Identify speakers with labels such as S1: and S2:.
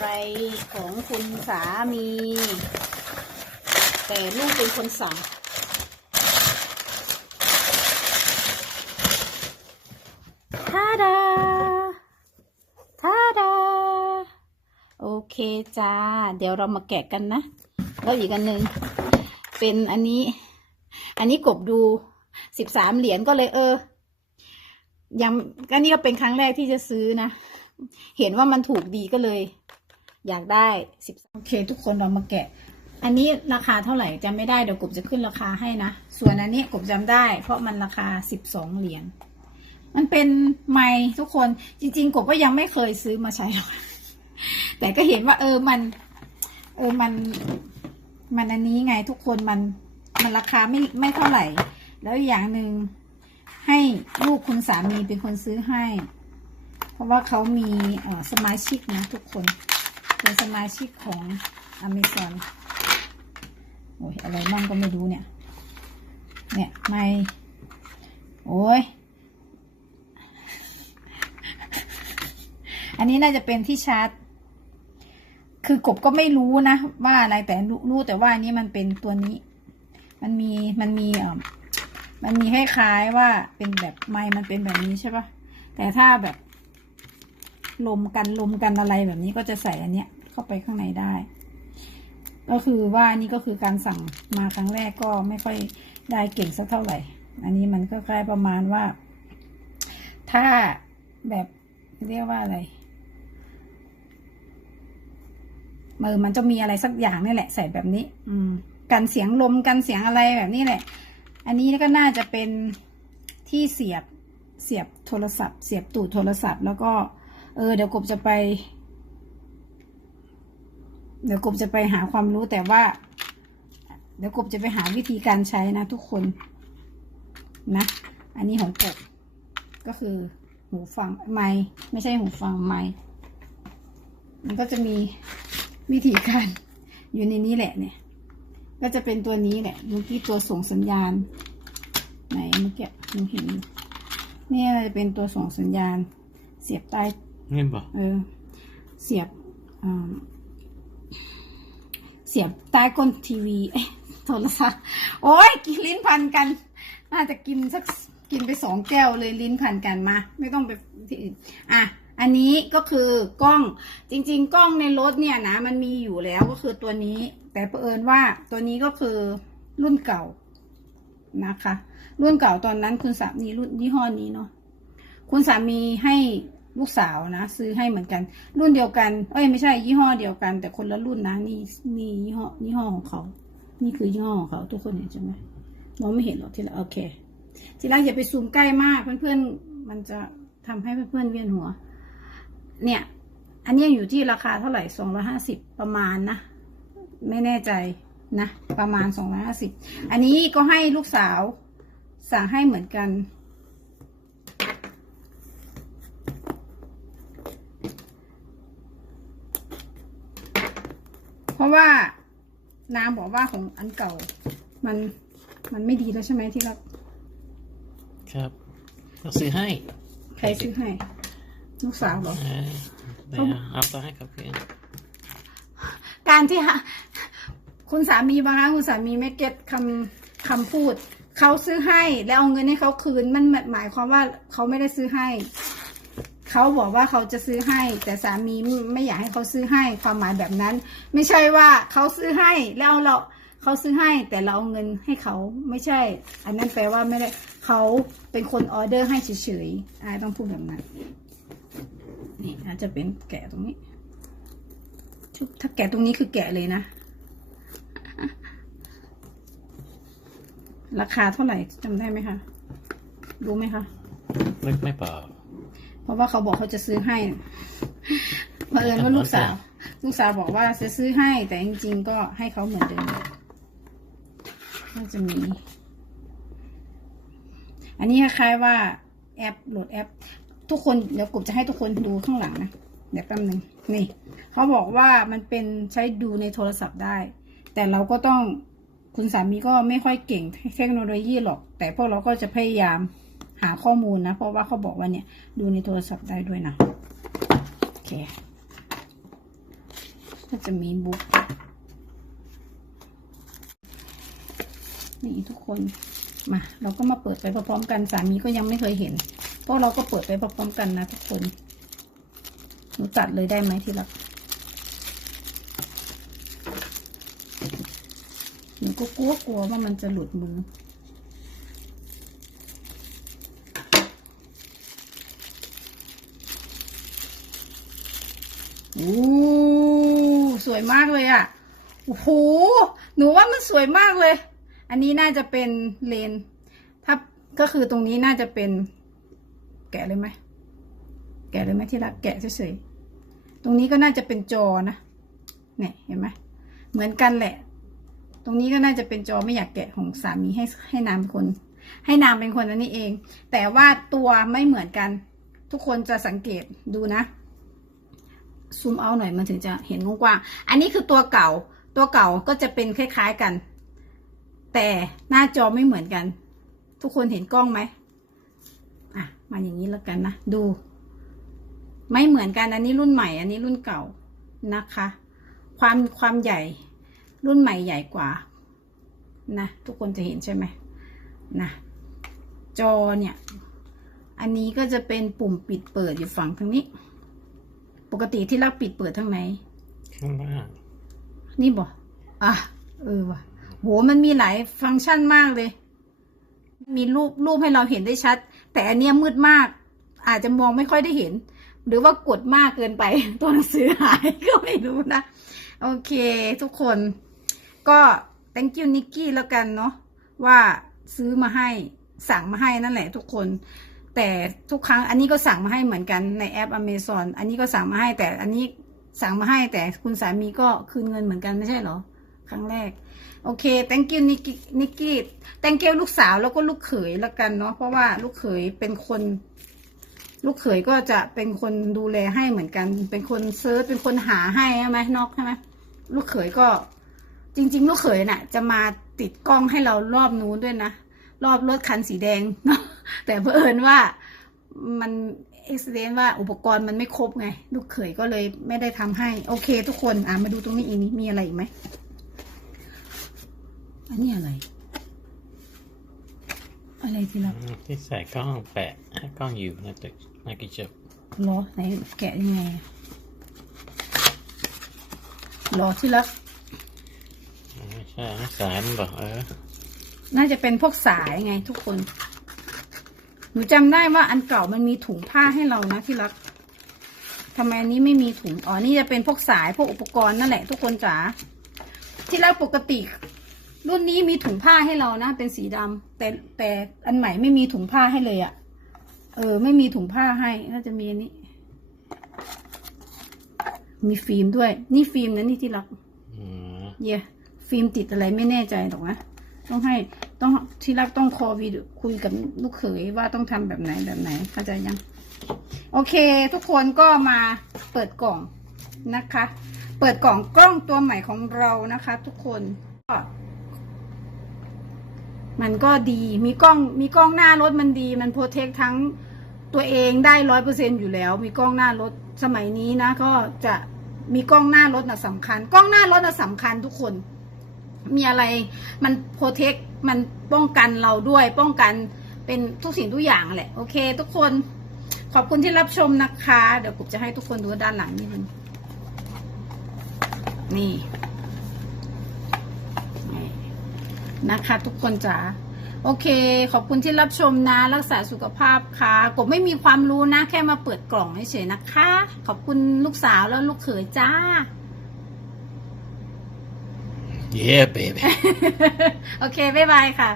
S1: อะไรของคุณสามี แต่ลูกเป็นคนสั่งทาดาทาดา โอเคจ้า เดี๋ยวเรามาแกะกันนะ แล้วอีกอันหนึ่ง เป็นอันนี้ อันนี้กบดูสิบสามเหรียญก็เลยเออ ยังก็นี่ก็เป็นครั้งแรกที่จะซื้อนะ เห็นว่ามันถูกดีก็เลย อยากได้สิบโอเค ทุกคนเรามาแกะ อันนี้ราคาเท่าไหร่จำไม่ได้เดี๋ยวกบจะขึ้นราคาให้นะ ส่วนอันนี้กบจำได้ เพราะมันราคาสิบสองเหรียญมันเป็นไม้ทุกคนจริง ๆ กบก็ยังไม่เคยซื้อมาใช้หรอกแต่ก็เห็นว่า เออมัน เออมัน มันอันนี้ไงทุกคนมันมันราคาไม่ไม่เท่าไหร่ แล้วอย่างหนึ่งให้ลูกคุณสามีเป็นคนซื้อให้ เพราะว่าเขามีออสมาชิกนะทุกคน เป็นสมาชิกของอเมซอนโอ้ยอะไรมั่งก็ไม่รู้เนี่ย เนี่ยไม่โอ้ย อันนี้น่าจะเป็นที่ชาร์จ คือกบก็ไม่รู้นะ ว่าอะไรแต่รู้แต่ว่าอันนี้มันเป็นตัวนี้ มันมีมันมีอ่อมันมีคล้ายๆว่าเป็นแบบไม้มันเป็นแบบนี้ใช่ปะแต่ถ้าแบบ ลมกันลมกันอะไรแบบนี้ก็จะใส่อันเนี้ยเข้าไปข้างในได้ ก็คือว่านี่ก็คือการสั่งมาครั้งแรกก็ไม่ค่อยได้เก่งสักเท่าไหร่ อันนี้มันก็คล้ายประมาณว่า ถ้าแบบเรียกว่าอะไรเออมันจะมีอะไรสักอย่างนี่แหละ ใส่แบบนี้ อืม กันเสียงลมกันเสียงอะไรแบบนี้แหละ อันนี้ก็น่าจะเป็นที่เสียบเสียบโทรศัพท์ เสียบตูดโทรศัพท์ แล้วก็ ออเดี๋ยวกบจะไป เดี๋ยวกบจะไปหาความรู้แต่ว่า เดี๋ยวกบจะไปหาวิธีการใช้นะทุกคนนะ อันนี้ของกบก็คือหูฟังไม้ไม่ใช่หูฟังไม้มันก็จะมีวิธีการอยู่ในนี้แหละเนี่ย ก็จะเป็นตัวนี้แหละเมื่อกี้ตัวส่งสัญญาณ ไหนเมื่อกี้หนูเห็นเนี่ยจะเป็นตัวส่งสัญญาณ เสียบใต้
S2: เงินบ่
S1: เออ เสียบอ่าเสียบใต้ก้นทีวีเอ้ยโทรศัพท์โอ้ยกินลิ้นพันกัน น่าจะกินสักกินไปสองแก้วเลยลิ้นพันกันมา ไม่ต้องไปที่อื่นอะอันนี้ก็คือกล้องจริง ๆ กล้องในรถเนี่ยนะ มันมีอยู่แล้วก็คือตัวนี้ แต่เผอิญว่าตัวนี้ก็คือรุ่นเก่านะคะ รุ่นเก่าตอนนั้นคุณสามีรุ่นยี่ห้อนี้เนาะคุณสามีให้ ลูกสาวนะ ซื้อให้เหมือนกัน รุ่นเดียวกัน เอ้ยไม่ใช่ยี่ห้อเดียวกัน แต่คนละรุ่นนะนี่นี่ยี่ห้อยี่ห้อของเขา นี่คือยี่ห้อของเขาทุกคนเห็นใช่ไหมมองไม่เห็นหรอกทีละโอเค ทีละอย่าไปซูมใกล้มากเพื่อนๆมันจะทำให้เพื่อนๆเวียนหัว เนี่ย อันนี้อยู่ที่ราคาเท่าไหร่สองร้อยห้าสิบประมาณนะไม่แน่ใจนะ ประมาณสองร้อยห้าสิบอันนี้ก็ให้ลูกสาวสั่งให้เหมือนกัน เพราะ ว่านางบอกว่าของอันเก่า มันมันไม่ดีแล้วใช่ไหมที่เรา
S2: ครับเราซื้อให้
S1: ใครซื้อให้ ลูกสาวเหรอ
S2: เออเดี๋ยวเอาไปให้กับเพื่อน
S1: การที่ฮะคุณสามีบางครั้งคุณสามีไม่เก็ตคำคำพูด เขาซื้อให้แล้วเอาเงินให้เขาคืนมันหมายความว่าเขาไม่ได้ซื้อให้ เขาบอกว่าเขาจะซื้อให้ แต่สามีไม่อยากให้เขาซื้อให้ความหมายแบบนั้น ไม่ใช่ว่าเขาซื้อให้แล้วเราเขาซื้อให้แต่เราเอาเงินให้เขาไม่ใช่ อันนั้นแปลว่าไม่ได้เขาเป็นคนออเดอร์ให้เฉยๆอายต้องพูดแบบนั้นนี่อาจจะเป็นแกะตรงนี้ ถ้าแกะตรงนี้คือแกะเลยนะ ราคาเท่าไหร่จำได้ไหมคะ รู้ไหมคะ
S2: ไม่ไม่เปล่า
S1: ราะว่าเขาบอกเขาจะซื้อให้เผอิญว่าลูกสาว ลูกสาวบอกว่าจะซื้อให้ แต่จริงๆก็ให้เขาเหมือนเดิมก็จะมี อันนี้คล้ายๆว่าแอปโหลดแอป ทุกคนเดี๋ยวกบจะให้ทุกคนดูข้างหลังนะเดี๋ยวแป๊บนึงนี่เขาบอกว่ามันเป็นใช้ดูในโทรศัพท์ได้ แต่เราก็ต้องคุณสามีก็ไม่ค่อยเก่งเทคโนโลยีหรอก แต่พวกเราก็จะพยายาม หาข้อมูลนะ เพราะว่าเขาบอกว่าเนี่ย ดูในโทรศัพท์ได้ด้วยนะโอเคก็จะมีบุ๊กนี่ทุกคนมา เราก็มาเปิดไปพร้อมๆกันสามีก็ยังไม่เคยเห็น เพราะเราก็เปิดไปพร้อมๆกันนะทุกคนหนูตัดเลยได้ไหมที่รักหนูก็กลัวกลัวว่ามันจะหลุดมือ อ้สวยมากเลยอะ่ะโอ้โหหนูว่ามันสวยมากเลย อันนี้น่าจะเป็นเลน ถ้าก็คือตรงนี้น่าจะเป็น แกะเลยไหมแกะเลยไหมที่รักแกะเฉยๆตรงนี้ก็น่าจะเป็นจอนะเนี่ยเห็นไหมเหมือนกันแหละ ตรงนี้ก็น่าจะเป็นจอไม่อยากแกะของสามีให้ให้นามเป็นคน ให้นามเป็นคนอันนี้เอง แต่ว่าตัวไม่เหมือนกัน ทุกคนจะสังเกตดูนะ ซูมเอาหน่อยมันถึงจะเห็นกว้างๆอันนี้คือตัวเก่า ตัวเก่าก็จะเป็นคล้ายๆกัน แต่หน้าจอไม่เหมือนกัน ทุกคนเห็นกล้องไหมอะมาอย่างนี้แล้วกันนะ ดู ไม่เหมือนกันอันนี้รุ่นใหม่ อันนี้รุ่นเก่านะคะ ความความใหญ่ รุ่นใหม่ใหญ่กว่า นะ ทุกคนจะเห็นใช่ไหมนะจอเนี่ย อันนี้ก็จะเป็นปุ่มปิดเปิดอยู่ฝั่งทางนี้ ปกติที่เราปิดเปิดทางไหน
S2: ข้างล่าง
S1: นี่บอกอะเออว่ะโหมันมีหลายฟังก์ชันมากเลย มีรูปรูปให้เราเห็นได้ชัด แต่อันเนี้ยมืดมาก อาจจะมองไม่ค่อยได้เห็น หรือว่ากดมากเกินไป ตัวหนังสือหายก็ไม่รู้นะ โอเคทุกคน ก็ thank you นิกกี้แล้วกันเนาะว่าซื้อมาให้สั่งมาให้นั่นแหละทุกคน แต่ทุกครั้งอันนี้ก็สั่งมาให้เหมือนกันในแอป Amazon อันนี้ก็สั่งมาให้แต่อันนี้สั่งมาให้แต่คุณสามีก็คืนเงินเหมือนกันไม่ใช่เหรอ ครั้งแรก โอเค thank you นิกกี้นิกกี้ thank you ลูกสาวแล้วก็ลูกเขยแล้วกันเนาะเพราะว่าลูกเขยเป็นคน ลูกเขยก็จะเป็นคนดูแลให้เหมือนกัน เป็นคนเซิร์ชเป็นคนหาให้ใช่ไหมนอกใช่ไหมลูกเขยก็ จริง ๆ ลูกเขยน่ะ จะมาติดกล้องให้เรารอบนู้นด้วยนะรอบรถคันสีแดงเนาะ แต่เผอิญว่ามันเอ็กซิเดนว่าอุปกรณ์มันไม่ครบไง ลูกเขยก็เลยไม่ได้ทำให้ โอเค ทุกคนอะมาดูตรงนี้อีกนิดมีอะไรอีกไหมอันนี้อะไร อะไรที่เรา
S2: ที่ใส่กล้องแปะให้กล้องอยู่ในตึกในกระจก
S1: ล้อไหนแกะยังไงอะล้อที่รัก
S2: ไม่ใช่นะสายมันบอกเออ
S1: น่าจะเป็นพวกสายไงทุกคน หนูจำได้ว่าอันเก่ามันมีถุงผ้าให้เรานะที่รักทำไมอันนี้ไม่มีถุง อ๋อ นี่จะเป็นพวกสายพวกอุปกรณ์นั่นแหละทุกคนจ๋า ที่รักปกติ รุ่นนี้มีถุงผ้าให้เรานะ เป็นสีดำแต่แต่อันใหม่ไม่มีถุงผ้าให้เลยอะเออ ไม่มีถุงผ้าให้น่าจะมีอันนี้ มีฟิล์มด้วย นี่ฟิล์มนะนี่ที่รัก
S2: อืม
S1: เย่ฟิล์มติดอะไรไม่แน่ใจหรอกนะ ต้องให้ต้องที่รักต้องคอวีดคุยกับลูกเขยว่าต้องทำแบบไหนแบบไหนเข้าใจยัง โอเค ทุกคนก็มาเปิดกล่องนะคะ เปิดกล่องกล้องตัวใหม่ของเรานะคะ ทุกคนก็มันก็ดีมีกล้องมีกล้องหน้ารถมันดี มันโปรเทคทั้งตัวเองได้ร้อยเปอร์เซ็นอยู่แล้ว มีกล้องหน้ารถสมัยนี้นะ ก็จะมีกล้องหน้ารถนะสำคัญ กล้องหน้ารถนะสำคัญทุกคน มีอะไร มันโปรเทค มันป้องกันเราด้วย ป้องกันเป็นทุกสิ่งทุกอย่างแหละ โอเค ทุกคน ขอบคุณที่รับชมนะคะ เดี๋ยวผมจะให้ทุกคนดูด้านหลังนิดนึง นี่นี่นะคะทุกคนจ๋าโอเค ขอบคุณที่รับชมนะ รักษาสุขภาพค่ะกบไม่มีความรู้นะ แค่มาเปิดกล่องเฉยๆนะคะ ขอบคุณลูกสาวแล้วลูกเขยจ้า
S2: เย้เบบี้
S1: โอเคบ๊ายบายค่ะ